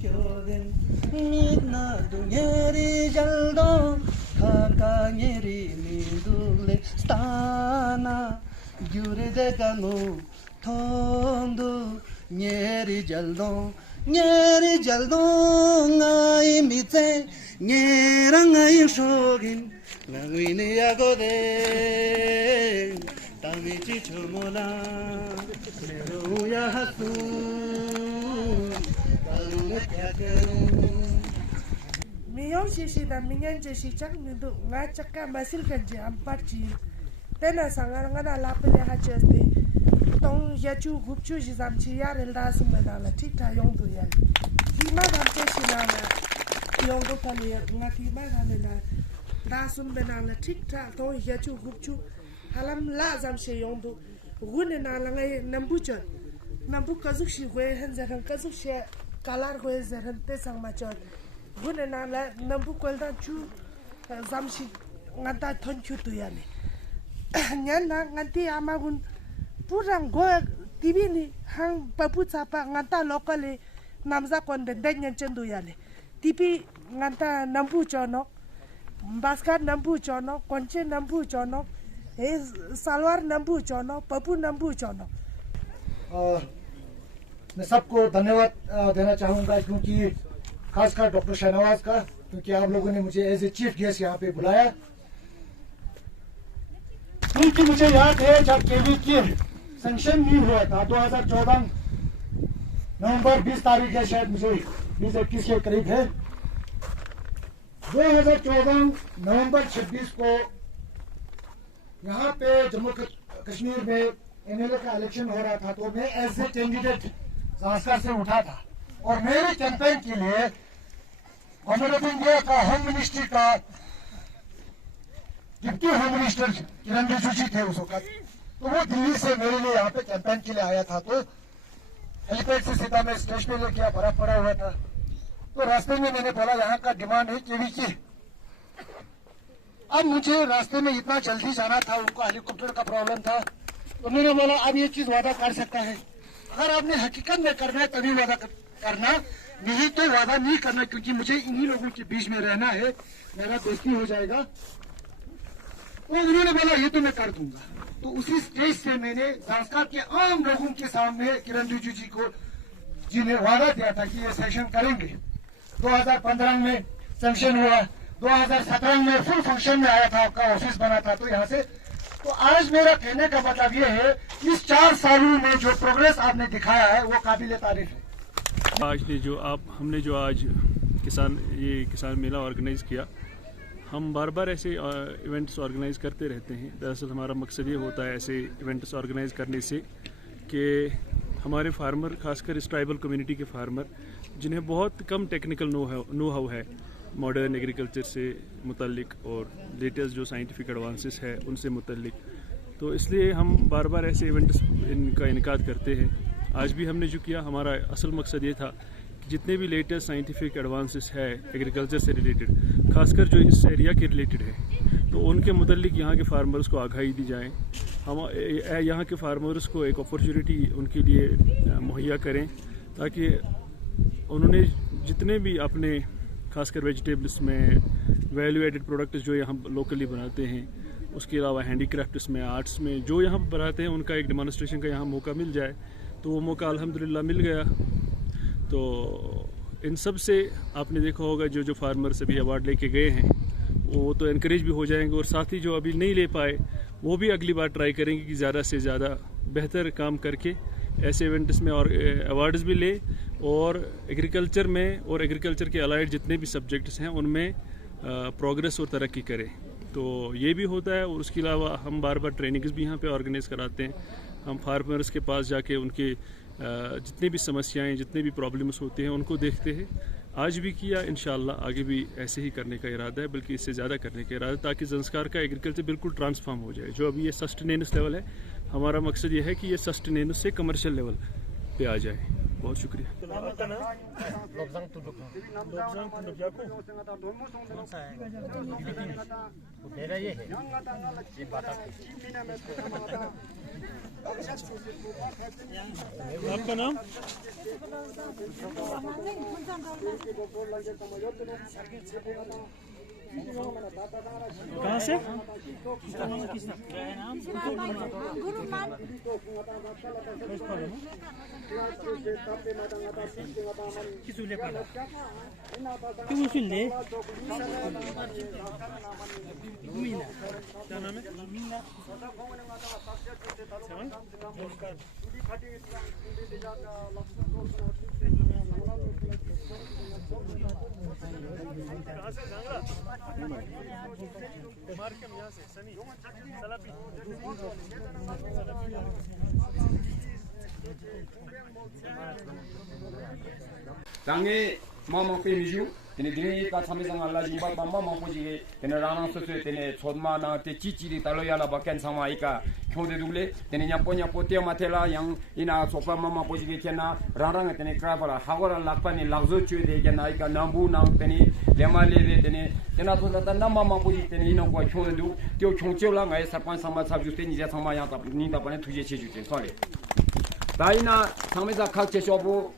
Kyogen Midna Dunyeri Jaldo Kaka Nyeri Mindule Stana Gyure de Ganu Tondo Nyeri Jaldo Ngai Mite Nyerangai Shogin Nangwini Yagode Tamichi Chomola Leruya Hasu Miyong sisi dan minyan jesi cak mindu ngacak ka masil kerja empat ji. Tena sangar ngana lapele hajesti. Tong yacu gupcu jizam ciyar elda semenala tita yong tu yal. Tima damce sinala yong tu kali ngati mana na dasum benala tita tong yacu gupcu halam la zam se yong tu gune na langai nambujan nambu kazuk shi gwe hanzaran kazuk shi kalar gwe zaran te sang macon gune na la nambu kolda chu zam shi ngata thon chu tu yale nyan na nganti amagun purang go tibi ni hang papu chapa ngata lokale namza kon den nyan chendu yale tipi ngata nambu chono baskat nambu chono konche nambu chono salwar नंबू चौनो Pappu नंबू चौनो मैं सबको धन्यवाद देना चाहूँगा क्योंकि खासकर doctor Shahnawaz का क्योंकि आप लोगों ने मुझे एज ए चीफ गेस्ट यहाँ पे बुलाया क्योंकि मुझे याद है जब केवी की सैंक्शन भी हुआ था 2014 नवंबर 20 तारीख है शायद मुझे 20-21 के करीब है 2014 नवंबर 26 को यहाँ पे जम्मू कश्मीर में एमएलए का इलेक्शन हो रहा था तो मैं एज ए कैंडिडेट जांस्कर से उठा था और मेरे कैंपेन के लिए गवर्नमेंट ऑफ इंडिया का होम मिनिस्ट्री का डिप्टी होम मिनिस्टर किरण रिजिजू जी थे उस वक्त तो वो दिल्ली से मेरे लिए यहाँ पे कैंपेन के लिए आया था तो हेलीपैड से सीधा मैं स्टेज पे लेके बर्फ पड़ा हुआ था तो रास्ते में मैंने बोला यहाँ का डिमांड है केवी की अब मुझे रास्ते में इतना जल्दी जाना था उनको हेलीकॉप्टर का प्रॉब्लम था तो मैंने बोला अब ये चीज वादा कर सकता है अगर आपने हकीकत में करना है तभी वादा करना नहीं तो वादा नहीं करना क्योंकि मुझे इन्हीं लोगों के बीच में रहना है मेरा दोस्ती हो जाएगा तो उन्होंने बोला ये तो मैं कर दूंगा तो उसी स्टेज से मैंने जांस्कर के आम लोगों के सामने किरण रिजिजू जी ने वादा दिया था कि ये सेशन करेंगे 2015 में सेंक्शन हुआ 2017 में फुल फंक्शन में आया था आपका ऑफिस बना था तो यहाँ से तो आज मेरा कहने का मतलब ये है इस 4 सालों में जो प्रोग्रेस आपने दिखाया है वो काबिल तारीफ है। हमने जो आज किसान मेला ऑर्गेनाइज किया हम बार बार ऐसे इवेंट्स ऑर्गेनाइज करते रहते हैं। दरअसल हमारा मकसद ये होता है ऐसे इवेंट्स ऑर्गेनाइज करने से कि हमारे फार्मर खासकर इस ट्राइबल कम्युनिटी के फार्मर जिन्हें बहुत कम टेक्निकल नो हाउ है मॉडर्न एग्रीकल्चर से मुतल्लिक और लेटेस्ट जो साइंटिफिक एडवांसेस है उनसे मुतल्लिक तो इसलिए हम बार बार ऐसे इवेंट्स इनका इनकाद करते हैं। आज भी हमने जो किया हमारा असल मकसद ये था कि जितने भी लेटेस्ट साइंटिफिक एडवांसेस है एग्रीकल्चर से रिलेटेड खासकर जो इस एरिया के रिलेटेड है तो उनके मुतल्लिक यहाँ के फार्मर्स को आगाही दी जाए। हम यहाँ के फार्मर्स को एक अपॉर्चुनिटी उनके लिए मुहैया करें ताकि उन्होंने जितने भी अपने खासकर वेजिटेबल्स में वैल्यू एडेड प्रोडक्ट्स जो यहाँ लोकली बनाते हैं उसके अलावा हैंडीक्राफ्ट्स में आर्ट्स में जो यहाँ बनाते हैं उनका एक डेमोन्स्ट्रेशन का यहाँ मौका मिल जाए तो वो मौका अल्हम्दुलिल्लाह मिल गया। तो इन सब से आपने देखा होगा जो फार्मर्स अभी अवार्ड लेके गए हैं वो तो इनक्रेज भी हो जाएंगे और साथ ही जो अभी नहीं ले पाए वो भी अगली बार ट्राई करेंगे कि ज़्यादा से ज़्यादा बेहतर काम करके ऐसे इवेंट्स में और अवार्ड्स भी ले और एग्रीकल्चर में और एग्रीकल्चर के अलाइड जितने भी सब्जेक्ट्स हैं उनमें प्रोग्रेस और तरक्की करें। तो ये भी होता है और उसके अलावा हम बार बार ट्रेनिंग्स भी यहाँ पे ऑर्गेनाइज कराते हैं। हम फार्मर्स के पास जाके उनके जितनी भी समस्याएं जितने भी प्रॉब्लम्स होते हैं उनको देखते हैं। आज भी किया, इंशाल्लाह आगे भी ऐसे ही करने का इरादा है, बल्कि इससे ज़्यादा करने का इरादा है ताकि ज़ंस्कार का एग्रीकल्चर बिल्कुल ट्रांसफॉर्म हो जाए। जो अभी ये सस्टेनेंस लेवल है, हमारा मकसद ये है कि ये सस्टेनेंस से कमर्शियल लेवल पे आ जाए। बहुत शुक्रिया। आपका नाम? कहाँ से? क्या नाम है? कहाँ से? जांगला? मार्कम यहाँ से Sunny सलापी 당에 마마 페미주 tene dini ka samesang alla jimba bamba mampoji tene rana soso tene chodma na te chichiri talo yala baken sama ika khode dugle tene nyapo te matela yang ina sopa mama poji ke kena rarang tene krabala hagora lakpani lagzo chue de kena ika nambu nang tene lema leve tene tena to ta namma mampoji tene ina kwa khode du tyo khongcheula ngai sarpan sama sabju te nije sama yang ta ni ta bane tuje cheju te sole daina samesa khakche shobu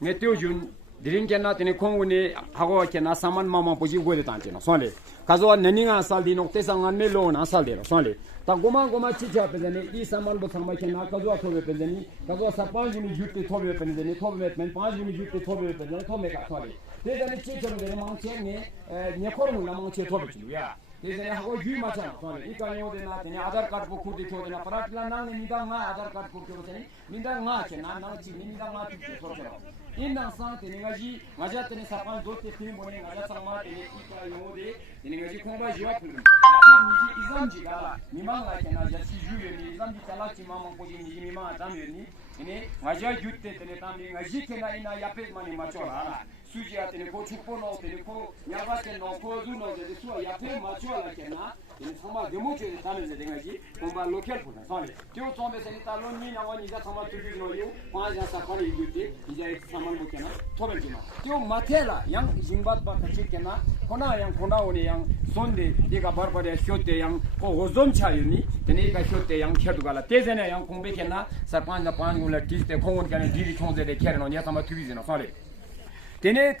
meteo jun 드링게나 되네 콩군이 하고 있게나 사만 마마 보지 고데 단테나 손레 가서 내닝아 살디 녹테상한 멜로나 살데로 손레 다 고마 치자 베데니 이 사만 보 상마케나 가서 토베 베데니 가서 사파지니 주트 토베 베데니 토베 맨 파지니 주트 토베 베데니 토메가 손레 데데니 치처럼 되네 망체니 네코르무 나망체 토베치야 데데니 하고 주 마찬 손레 이 가요데나 되네 아धार card को खुद देखोदेना पराटला नांग निदा मा आधार card को देखोदेनी निदा मा के ना ना ची निदा मा ची छोरा 인당 상태는 가지 맞아 때는 사판 도트 팀 모네 맞아 상마 때는 이까 요데 되는 가지 공부 지와 풀 앞에 이zam지가 미망가 때나 자시 주연이 이zam지 잘라지 마만 보지 미망 담연이 이네 맞아 유때 때는 담이 가지 때나 이나 야페 많이 맞춰라 수지야 때는 고 축보노 때는 고 야바테 노고 주노 때는 수아 야페 맞춰라 때나 이네 상마 데모체 담에서 되가지 공부 로컬 풀 선에 저 좀에서 이탈론이 나와니 이자 상마 투비노요 빠자 사파리 유때 이제 사만 보케나 토벨지마 저 마텔라 양 징바바 같이케나 코나 양 코나오니 양 손데 이가 버버데 쇼테 양 오좀 차이니 데니가 쇼테 양 켜두가라 데제네 양 공백케나 사판자 판고라 티스테 콩원 간에 디리 총제데 케르노 냐타마 투비지나 선에 데네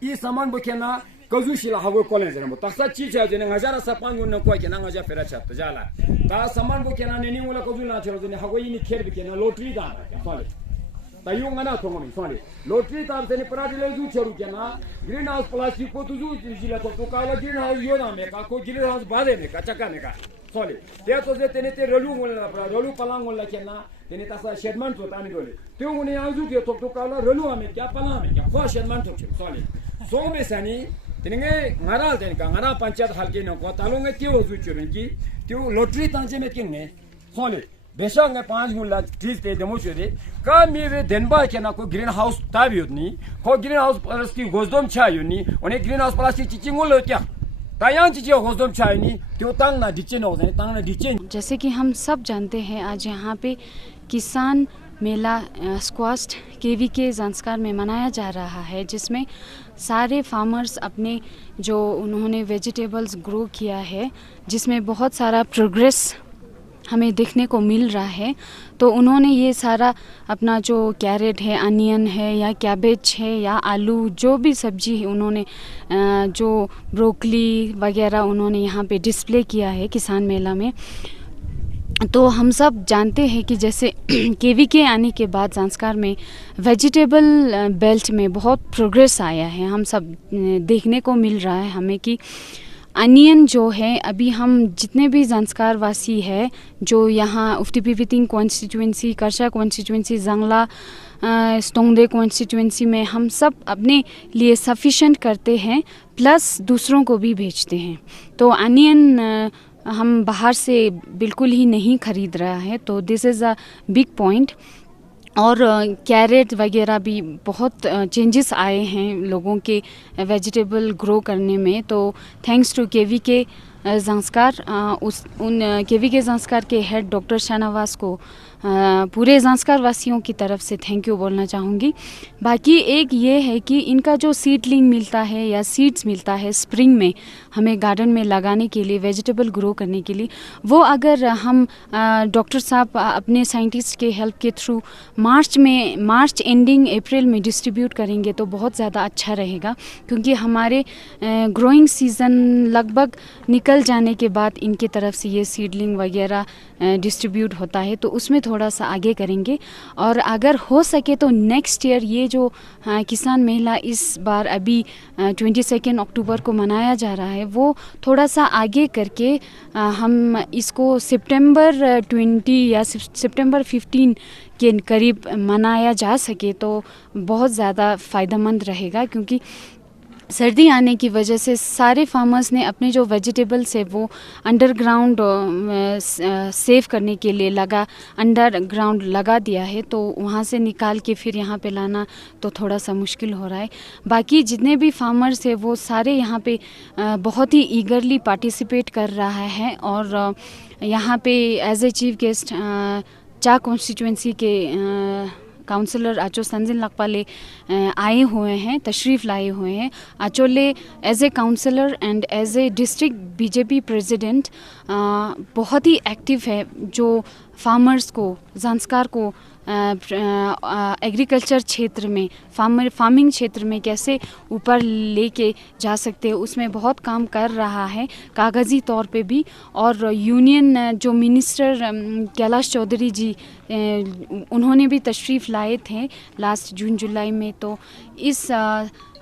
이 사만 보케나 거주시라 하고 콜레제나 뭐 딱사 치자제네 가자라 사판고는 코케나 가자 페라차트 자라 다 사만 보케나 네니올라 거주나 저러더니 하고 이니 케르비케나 로트리다 선에 तायुंगना थोंगमी सोने लोटरी तार से पराठे जू चरू केना ग्रीन हाउस प्लास्टिक को तुजू जिला तो काला ग्रीन हाउस योना में का को ग्रीन हाउस बादे में का चक्का में का सोने ते तो जे तेने ते रलू मोला परा रलू पलांग मोला केना तेने तासा शेडमन तो तानी गोले ते उने आजू के तो काला रलू में क्या पलांग में क्या फा शेडमन तो सोने सो में सनी तेने ngara den का ngara पंचायत हल्के न को तालोंगे त्यो जू चुरन की त्यो लोटरी तांजे में किने सोने बेशंग 5 गुला ट्रीज ते डेमोचेदे का मेवे देनबा केना को ग्रीन हाउस ताबियोनी को ग्रीन हाउस प्लास्टिक गोजदम छायोनी ओने ग्रीन हाउस प्लास्टिक चिचिंगोल क्या तायांग चिचियो गोजदम छायोनी त्यो तांगना डिचेन हो जाने तांगना डिचेन। जैसे कि हम सब जानते हैं आज यहाँ पे किसान मेला स्क्वास्ट केवीके ज़ांस्कार में मनाया जा रहा है, जिसमें सारे फार्मर्स अपने जो उन्होंने वेजिटेबल्स ग्रो किया है जिसमें बहुत सारा प्रोग्रेस हमें देखने को मिल रहा है। तो उन्होंने ये सारा अपना जो कैरेट है, अनियन है या कैबेज है या आलू जो भी सब्जी है उन्होंने जो ब्रोकली वगैरह उन्होंने यहाँ पे डिस्प्ले किया है किसान मेला में। तो हम सब जानते हैं कि जैसे केवीके आने के बाद ज़ांस्कार में वेजिटेबल बेल्ट में बहुत प्रोग्रेस आया है। हम सब देखने को मिल रहा है हमें कि अनियन जो है अभी हम जितने भी ज़ांस्कार वासी है जो यहाँ उफ्टीपीवितिंग कॉन्स्टिट्यूंसी, करशा कॉन्स्टिट्यूंसी, जंगला स्टोंगदे कॉन्स्टिट्यूंसी में हम सब अपने लिए सफिशेंट करते हैं प्लस दूसरों को भी भेजते हैं। तो अनियन हम बाहर से बिल्कुल ही नहीं ख़रीद रहा है, तो this is a big point. और कैरेट वगैरह भी बहुत चेंजेस आए हैं लोगों के वेजिटेबल ग्रो करने में। तो थैंक्स टू केवीके संस्कार उन KVK संस्कार के हेड डॉक्टर शाहनवाज को पूरे संस्कार वासियों की तरफ से थैंक यू बोलना चाहूँगी। बाकी एक ये है कि इनका जो सीडलिंग मिलता है या सीड्स मिलता है स्प्रिंग में हमें गार्डन में लगाने के लिए, वेजिटेबल ग्रो करने के लिए, वो अगर हम डॉक्टर साहब अपने साइंटिस्ट के हेल्प के थ्रू मार्च एंडिंग अप्रैल में डिस्ट्रीब्यूट करेंगे तो बहुत ज़्यादा अच्छा रहेगा, क्योंकि हमारे ग्रोइंग सीज़न लगभग निकल जाने के बाद इनके तरफ से ये सीडलिंग वगैरह डिस्ट्रीब्यूट होता है, तो उसमें थोड़ा सा आगे करेंगे। और अगर हो सके तो नेक्स्ट ईयर ये जो किसान मेला इस बार अभी 22 अक्टूबर को मनाया जा रहा है, वो थोड़ा सा आगे करके हम इसको सितंबर 20 या सितंबर 15 के करीब मनाया जा सके तो बहुत ज़्यादा फ़ायदेमंद रहेगा, क्योंकि सर्दी आने की वजह से सारे फार्मर्स ने अपने जो वेजिटेबल्स है वो अंडरग्राउंड सेव करने के लिए अंडरग्राउंड लगा दिया है, तो वहाँ से निकाल के फिर यहाँ पे लाना तो थोड़ा सा मुश्किल हो रहा है। बाकी जितने भी फार्मर्स है वो सारे यहाँ पे बहुत ही ईगरली पार्टिसिपेट कर रहा है, और यहाँ पे एज ए चीफ गेस्ट चा कॉन्स्टिट्यूंसी के काउंसलर आचो संजिन लकपाले आए हुए हैं, तशरीफ़ लाए हुए हैं। आचोले as a councillor and as a district BJP president बहुत ही एक्टिव है, जो फार्मर्स को, ज़ांस्कार को एग्रीकल्चर क्षेत्र में, फार्मिंग क्षेत्र में कैसे ऊपर लेके जा सकते हैं उसमें बहुत काम कर रहा है कागज़ी तौर पे भी। और यूनियन जो मिनिस्टर कैलाश चौधरी जी उन्होंने भी तशरीफ़ लाए थे लास्ट जून जुलाई में, तो इस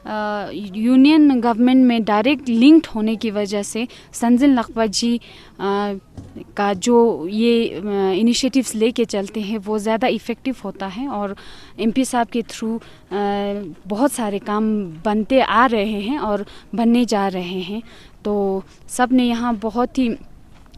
यूनियन गवर्नमेंट में डायरेक्ट लिंक्ड होने की वजह से संजिन लकपा जी का जो ये इनिशिएटिव्स लेके चलते हैं वो ज़्यादा इफ़ेक्टिव होता है, और एमपी साहब के थ्रू बहुत सारे काम बनते आ रहे हैं और बनने जा रहे हैं। तो सब ने यहाँ बहुत ही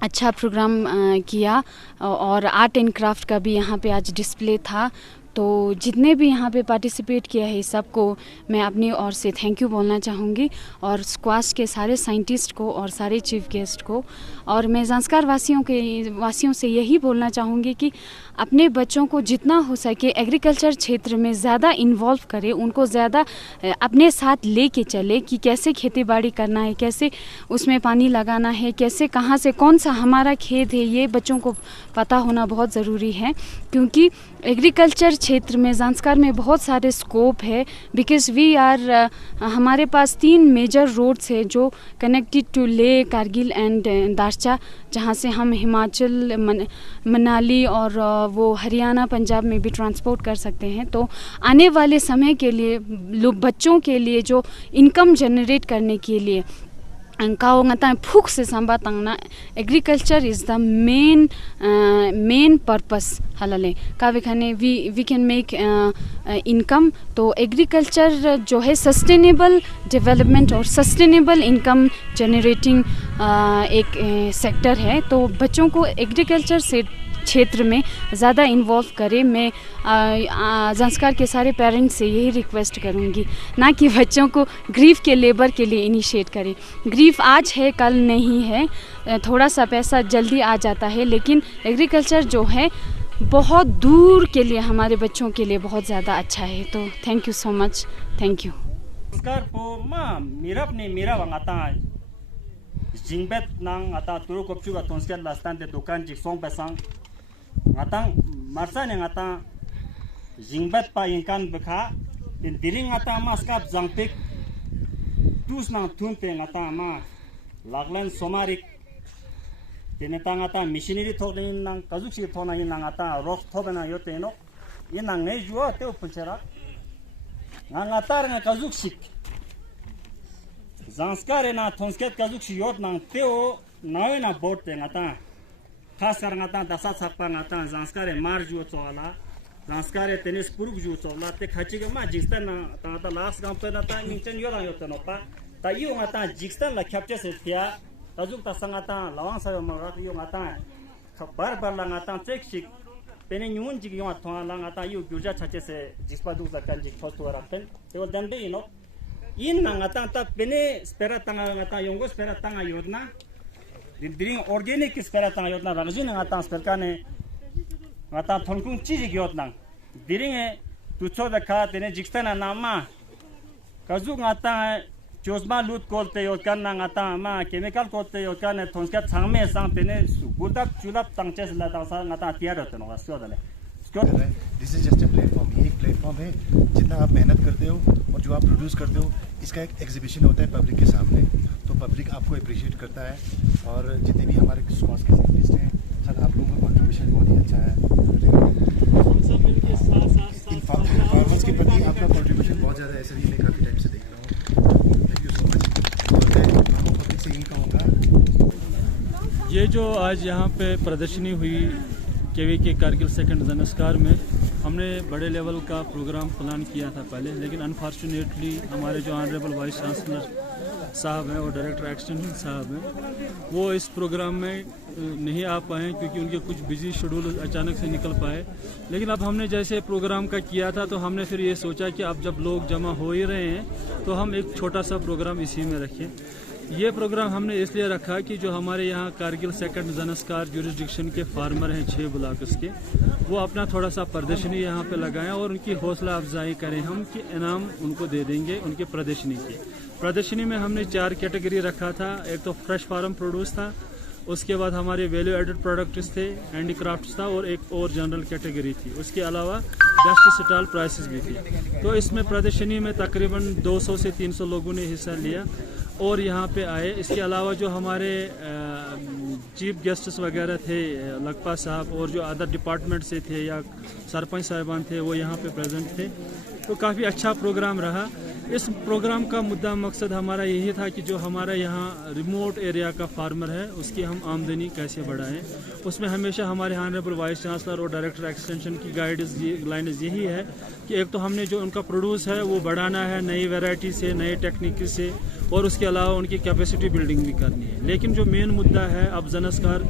अच्छा प्रोग्राम किया, और आर्ट एंड क्राफ्ट का भी यहाँ पे आज डिस्प्ले था। तो जितने भी यहाँ पे पार्टिसिपेट किया है सबको मैं अपनी ओर से थैंक यू बोलना चाहूँगी, और स्क्वाश के सारे साइंटिस्ट को और सारे चीफ गेस्ट को। और मैं ज़ांस्कार वासियों से यही बोलना चाहूँगी कि अपने बच्चों को जितना हो सके एग्रीकल्चर क्षेत्र में ज़्यादा इन्वॉल्व करें, उनको ज़्यादा अपने साथ लेके चले कि कैसे खेती बाड़ी करना है, कैसे उसमें पानी लगाना है, कैसे कहाँ से कौन सा हमारा खेत है, ये बच्चों को पता होना बहुत ज़रूरी है। क्योंकि एग्रीकल्चर क्षेत्र में ज़ांस्कार में बहुत सारे स्कोप है, बिकॉज वी आर हमारे पास 3 मेजर रोड्स है जो कनेक्टेड टू ले, कारगिल एंड दारचा, जहाँ से हम हिमाचल, मनाली और वो हरियाणा, पंजाब में भी ट्रांसपोर्ट कर सकते हैं। तो आने वाले समय के लिए बच्चों के लिए जो इनकम जनरेट करने के लिए फूक से संबा तंगना agriculture is the main purpose हलाले कावे वी कैन मेक इनकम। तो एग्रीकल्चर जो है सस्टेनेबल डेवलपमेंट और सस्टेनेबल इनकम जनरेटिंग एक सेक्टर है। तो बच्चों को एग्रीकल्चर से क्षेत्र में ज़्यादा इन्वॉल्व करें। मैं ज़ांस्कार के सारे पेरेंट्स से यही रिक्वेस्ट करूँगी, ना कि बच्चों को ग्रीफ के लेबर के लिए इनिशिएट करें। ग्रीफ आज है कल नहीं है, थोड़ा सा पैसा जल्दी आ जाता है, लेकिन एग्रीकल्चर जो है बहुत दूर के लिए हमारे बच्चों के लिए बहुत ज़्यादा अच्छा है। तो thank you so much, thank you. Zanskar को माँ मेरा वंगाता जिंगबेत नंग आता तुरु कोपचु का तोंस्केट लास्तान ते दुकान जिक song पेसंग ngatang marsa ne ngatang jingbat pa inkan bekha din diring ngata maskap jangpik tus nang thunte ngata ma laglan somarik tineta ngata machinery thorin nang kajuksi thona in nang ata rock thobena yote no in nang ne juo te upulchara ngatar nga kajuksik zanskare na thonsket kajuksi yot nang teo nawe na board te ngata खास कर ngata dasa sakpa ngata zanskare mar ju chola zanskare tenis puruk ju chola te khachi ga ma jistan na ta last gam pe na ta ningen yo la yo te no pa ta yu ngata jistan la capture se tia ta juk ta sangata lawang sa yo ma ra yu ngata bar la ngata check sik pene nyun ji yo thwa la ngata yu gyurja chache se jispa du za kan ji first war pen te wol dan be no in na ngata ta pene spera tanga ngata yongo spera tanga yodna Diring organic spera tang yot na rangin ngata sperka ne ngata thongkung chi ji yot nang diring e tucho da ka tene jikstana nama kazu ngata chosma lut kolte yot kan na ngata ma chemical kolte yot kan ne thongska changme sang tene guldak chulap tangches la ta sa ngata tiar hot no asyo dale this is just a platform, ये एक platform है जितना आप मेहनत करते हो और जो आप प्रोड्यूस करते हो इसका एक एग्जीबिशन होता है पब्लिक के सामने, तो पब्लिक आपको अप्रिशिएट करता है। और जितने भी हमारे स्कॉच के साइंटिस्ट हैं सर, आप लोगों का कंट्रीब्यूशन बहुत ही अच्छा है। इन फार्मर्स के प्रति आपका कंट्रीब्यूशन बहुत ज़्यादा है सर, ये मैं काफ़ी टाइम से देख रहा हूँ। Thank you so much. और मैं पब्लिक से यही कहूँगा, ये जो आज यहाँ पे प्रदर्शनी हुई KVK कारगिल सेकंड ज़नस्कार में, हमने बड़े लेवल का प्रोग्राम प्लान किया था पहले, लेकिन अनफॉर्चुनेटली हमारे जो ऑनरेबल वाइस चांसलर साहब हैं और डायरेक्टर एक्सटेंशन साहब हैं, वो इस प्रोग्राम में नहीं आ पाए क्योंकि उनके कुछ बिजी शेड्यूल अचानक से निकल पाए। लेकिन अब हमने जैसे प्रोग्राम का किया था तो हमने फिर ये सोचा कि अब जब लोग जमा हो ही रहे हैं तो हम एक छोटा सा प्रोग्राम इसी में रखें। ये प्रोग्राम हमने इसलिए रखा कि जो हमारे यहाँ कारगिल सेकंड ज़नस्कार जुरिस्डिक्शन के फार्मर हैं 6 ब्लॉक्स के, वो अपना थोड़ा सा प्रदर्शनी यहाँ पे लगाएं और उनकी हौसला अफजाई करें हम कि इनाम उनको दे देंगे उनके प्रदर्शनी के। प्रदर्शनी में हमने 4 कैटेगरी रखा था। एक तो फ्रेश फार्म प्रोड्यूस था, उसके बाद हमारे वैल्यू एडेड प्रोडक्ट्स थे, हैंडीक्राफ्ट्स था और एक और जनरल कैटेगरी थी। उसके अलावा बेस्ट स्टॉल प्राइसेस भी थी। तो इसमें प्रदर्शनी में तकरीबन 200 से 300 लोगों ने हिस्सा लिया और यहाँ पे आए। इसके अलावा जो हमारे चीफ गेस्ट्स वगैरह थे, लखपा साहब और जो अदर डिपार्टमेंट से थे या सरपंच साहिबान थे, वो यहाँ पे प्रेजेंट थे। तो काफ़ी अच्छा प्रोग्राम रहा। इस प्रोग्राम का मुद्दा मकसद हमारा यही था कि जो हमारा यहाँ रिमोट एरिया का फार्मर है उसकी हम आमदनी कैसे बढ़ाएं। उसमें हमेशा हमारे ऑनरेबल वाइस चांसलर और डायरेक्टर एक्सटेंशन की गाइडेंस यही है कि एक तो हमने जो उनका प्रोड्यूस है वो बढ़ाना है नई वैरायटी से, नए टेक्निक से, और उसके अलावा उनकी कैपेसिटी बिल्डिंग भी करनी है। लेकिन जो मेन मुद्दा है, अब ज़नस्कार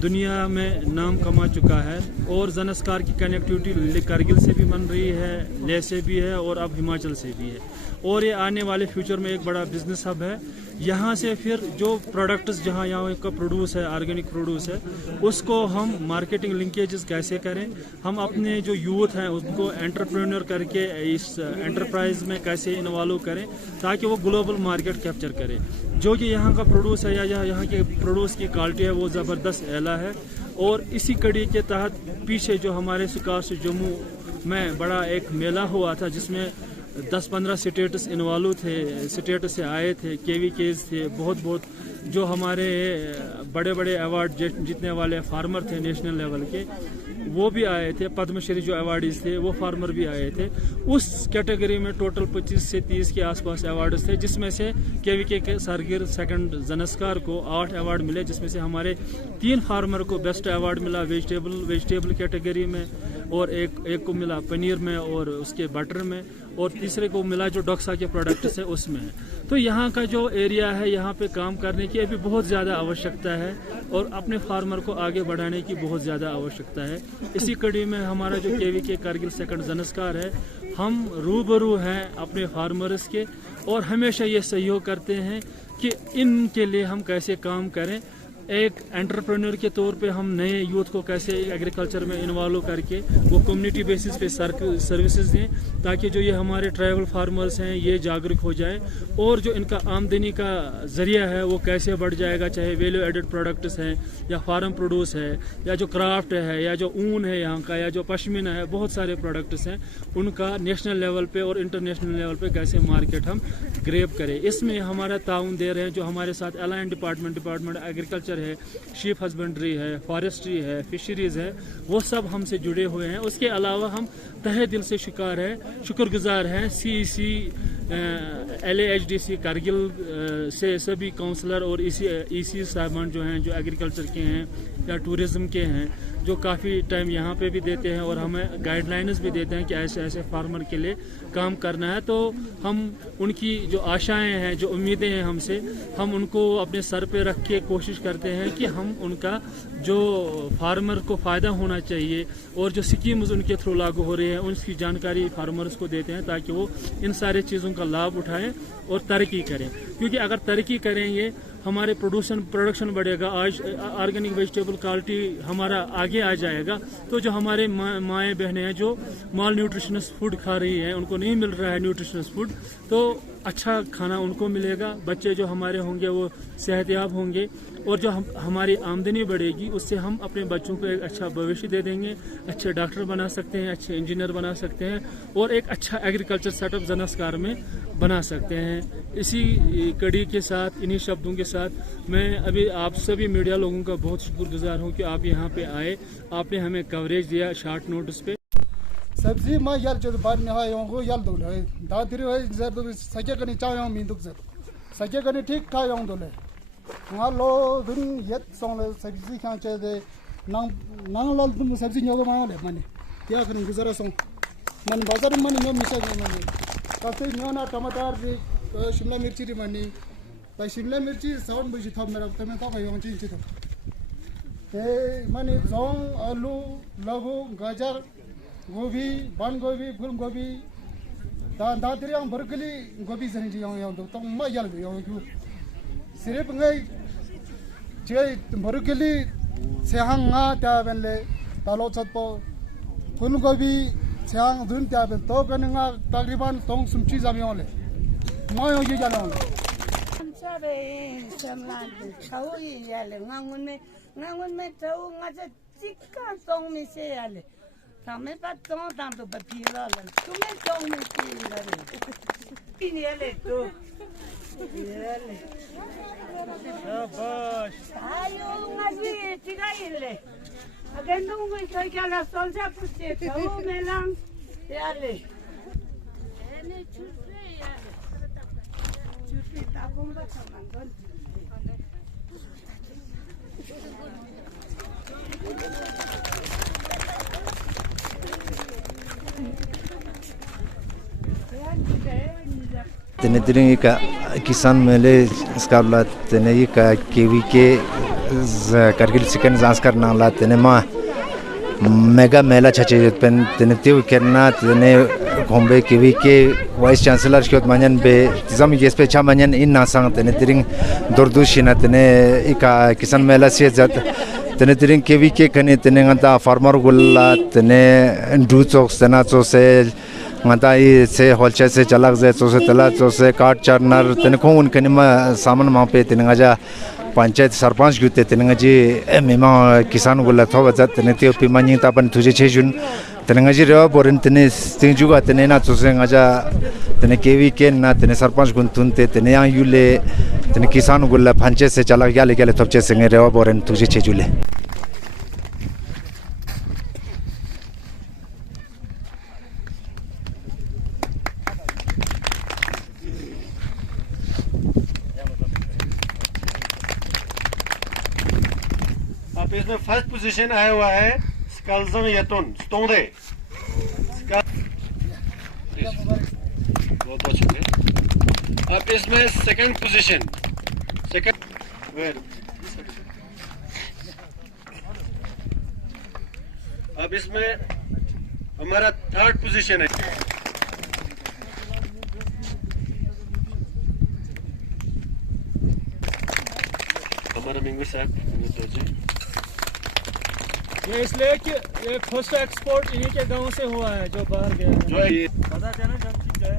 दुनिया में नाम कमा चुका है और ज़नस्कार की कनेक्टिविटी कारगिल से भी बन रही है, लेह से भी है और अब हिमाचल से भी है, और ये आने वाले फ्यूचर में एक बड़ा बिजनेस हब है। यहाँ से फिर जो प्रोडक्ट्स जहाँ यहाँ का प्रोड्यूस है, ऑर्गेनिक प्रोड्यूस है, उसको हम मार्केटिंग लिंकेजेस कैसे करें, हम अपने जो यूथ हैं उनको एंटरप्रेन्योर करके इस एंटरप्राइज में कैसे इन्वॉल्व करें ताकि वो ग्लोबल मार्केट कैप्चर करे। जो कि यहाँ का प्रोड्यूस है या यहाँ के प्रोड्यूस की क्वालिटी है वो ज़बरदस्त एला है। और इसी कड़ी के तहत पीछे जो हमारे सुकार से जम्मू में बड़ा एक मेला हुआ था जिसमें 10-15 स्टेट्स इन्वॉल्व थे, स्टेट से आए थे, KVKs थे, बहुत जो हमारे बड़े बड़े अवार्ड जीतने वाले फार्मर थे नेशनल लेवल के, वो भी आए थे। पद्मश्री जो अवार्डीज थे वो फार्मर भी आए थे। उस कैटेगरी में टोटल 25 से 30 के आसपास अवार्ड्स थे, जिसमें से KVK के कारगिल सेकंड ज़नस्कार को 8 अवार्ड मिले, जिसमें से हमारे 3 फार्मर को बेस्ट अवार्ड मिला वेजिटेबल कैटेगरी में, और एक को मिला पनीर में और उसके बटर में, और तीसरे को मिला जो डॉक्सा के प्रोडक्ट्स है उसमें है। तो यहाँ का जो एरिया है यहाँ पे काम करने की अभी बहुत ज़्यादा आवश्यकता है और अपने फार्मर को आगे बढ़ाने की बहुत ज़्यादा आवश्यकता है। इसी कड़ी में हमारा जो KVK कारगिल सेकंड ज़नस्कार है, हम रूबरू हैं अपने फार्मर्स के और हमेशा ये सहयोग करते हैं कि इनके लिए हम कैसे काम करें। एक एंटरप्रेन्योर के तौर पे हम नए यूथ को कैसे एग्रीकल्चर में इन्वॉल्व करके वो कम्युनिटी बेसिस पे सर्विसेज दें ताकि जो ये हमारे ट्राइबल फार्मर्स हैं ये जागरूक हो जाए और जो इनका आमदनी का जरिया है वो कैसे बढ़ जाएगा, चाहे वैल्यू एडेड प्रोडक्ट्स हैं या फार्म प्रोड्यूस है या जो क्राफ्ट है या जो ऊन है यहाँ का या जो पश्मीना है, बहुत सारे प्रोडक्ट्स हैं, उनका नेशनल लेवल पे और इंटरनेशनल लेवल पे कैसे मार्केट हम ग्रेब करें। इसमें हमारा ताउन दे रहे हैं जो हमारे साथ अलाइन डिपार्टमेंट एग्रीकल्चर है, शीप हस्बेंड्री है, फॉरेस्ट्री है, फिशरीज है, वो सब हमसे जुड़े हुए हैं। उसके अलावा हम तहे दिल से शुक्रगुजार हैं CEC LAHDC कारगिल से सभी काउंसलर और EC साहबान जो हैं जो एग्रीकल्चर के हैं या टूरिज्म के हैं, जो काफ़ी टाइम यहाँ पे भी देते हैं और हमें गाइडलाइंस भी देते हैं कि ऐसे ऐसे फार्मर के लिए काम करना है। तो हम उनकी जो आशाएं हैं, जो उम्मीदें हैं हमसे, हम उनको अपने सर पे रख के कोशिश करते हैं कि हम उनका जो फार्मर को फ़ायदा होना चाहिए और जो स्कीम्स उनके थ्रू लागू हो रही हैं उनकी जानकारी फार्मर्स को देते हैं ताकि वो इन सारी चीज़ों का लाभ उठाएं और तरक्की करें। क्योंकि अगर तरक्की करेंगे हमारे प्रोडक्शन बढ़ेगा। आज ऑर्गेनिक वेजिटेबल क्वालिटी हमारा आगे आ जाएगा। तो जो हमारे माएँ बहनें हैं जो माल न्यूट्रिशनस फूड खा रही हैं, उनको नहीं मिल रहा है न्यूट्रिशनस फूड, तो अच्छा खाना उनको मिलेगा। बच्चे जो हमारे होंगे वो सेहतयाब होंगे और जो हमारी आमदनी बढ़ेगी उससे हम अपने बच्चों को एक अच्छा भविष्य दे देंगे। अच्छे डॉक्टर बना सकते हैं, अच्छे इंजीनियर बना सकते हैं और एक अच्छा एग्रीकल्चर सेटअप ज़नास्कार में बना सकते हैं। इसी कड़ी के साथ, इन्हीं शब्दों के साथ मैं अभी आप सभी मीडिया लोगों का बहुत शुक्रगुजार हूँ कि आप यहाँ पे आए, आपने हमें कवरेज दिया शॉर्ट नोटिस पे। सब्जी मां यार जो बार ने है यों यार दो है दादरी है जर तो सके कनी चाव मी दुख जर सके कनी ठीक ठा यों दो ले वहां लो दिन यत सोंग सब्जी खां चे दे नंग लो तुम सब्जी न्यो मा ले माने क्या करूं गुजारा सोंग मन बाजार मन न्यो मिसा माने कते न्यो ना टमाटर रे शिमला मिर्ची रे माने त शिमला मिर्ची साउंड बुझी थम मेरा तमे तो यों चीज तो ते माने जोंग आलू लहू गाजर गोभी, बंद गोभी, फूल गोभी, दादरी आं बरकली गोभी जनी जी आं तो मैं यार भी आं क्यों सिर्फ ngay जे बरकली सेहांग ना त्या बेले तालो चटपो फूल गोभी सेहांग दुन त्या बे तो कनंगा तकरीबन तोंग सुमची जामी ओले मैं ये जाना हमसाबे समलान छाऊ याले ngangun me छाऊ ngaja चिक्का तोंग में से याले हमें बात तो दाम तो बतीला लन तुम्हें तो में तीला रे इन ये ले तो ये ले शाबाश आयो ngaji tiga ile agen dong में तो क्या ला सोल्जा पुछे तो मेलां ये ले छुट्टी ताबुम बचमान गन तेने तिरिंग का किसान मेले स्काबला तेने ये का केवी के कारगिल चिकन जांस्कर नाला तेने माँ मेगा मेला छचे पेन तेने त्यो करना तेने घोंबे केवी के वाइस चांसलर के उत्मानन बे तिजाम ये स्पेचा मानन इन नासांग तेने तिरिंग दुर्दुशिना तेने इका किसान मेला से जात तेने तिरिंग केवी के कने तेने गंता फार्मर गुल्ला तेने डूचोक्स तेना चोसे ngata I se holche se chalak je so se tala so se cart charner tene khon kanima saman ma pe tene ngaja panchayat sarpanch gyute tene ngaji mema kisan gulla thoba jat tene tio pimani ta pan thuje chejun tene ngaji rewa boren tene stingjuga tene na so se ngaja tene kevi ken na tene sarpanch gun tunte tene yang yule tene kisan gulla panchayat se chalak yale gale thobche se rewa boren thuje chejule इसमें first position आया हुआ है स्कल्जन यतुन स्टोंडे बहुत बहुत शुक्रिया। अब इसमें second position अब इसमें हमारा थर्ड पोजीशन है। हमारा मिंगू साहब ये इसलिए कि ये फर्स्ट एक्सपोर्ट इन्हीं के गांव से हुआ है जो बाहर गया है। पता चला जब चीज है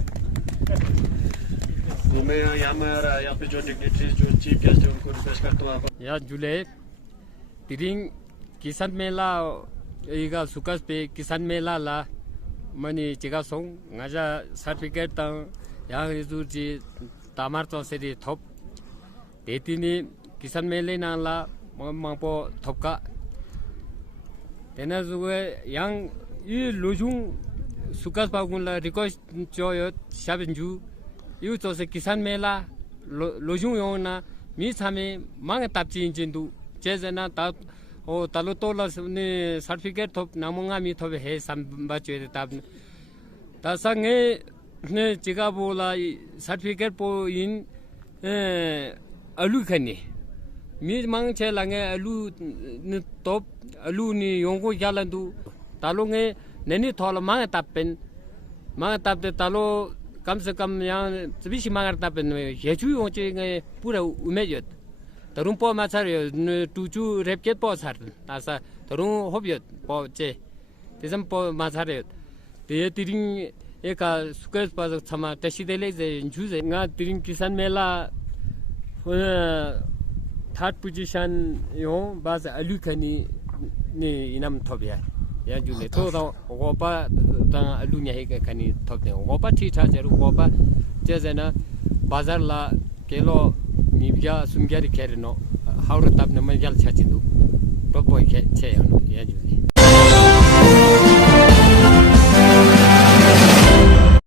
तो मैं यहाँ पे जो डिग्नेटरीज जो चीफ गेस्ट है उनको रिक्वेस्ट करता हूँ आप या जुलाई तिरिंग किसान मेला इगा सुकस पे किसान मेला ला मनी चिका सोंग ngaja सर्टिफिकेट ता यहाँ रिजूर जी तामार तो से दी थोप देती ने किसान मेले ना ला मांगपो थोपका तेना जुए yang 이 로중 수가스 바군라 리코스 조요 샤빈주 이 조세 기산 메라 로중 요나 미참에 망에 답지 인진도 제제나 다 달로 돌라스니 서티피케이트 톱 나몽가 미톱에 해 삼바죄 답 다상에 네 지가 볼라 서티피케이트 보인 알루카니 미망 제랑에 알루 톱 알루니 용고 잘란도 तालोंगे नैनी थोड़ा मांगे ताप ते तालो कम से कम यहाँ सभी सी मांगे तापेन में ये चुई होचे गए पूरा उमेजत Tarung po macare tuju repket po sar asa tarung hobyot po che tisam po macare te tiring eka sukas pa chama tasidele je juje nga tiring kisan mela third position yo bas alu khani ni inam thobya ya jule to da gopa ta alu nya he khani thobne gopa thi tha jeru gopa je jena bazar la kelo Nibia Sungari Kerino, how to tap the Magal Chachinu, Topo che, ya juli.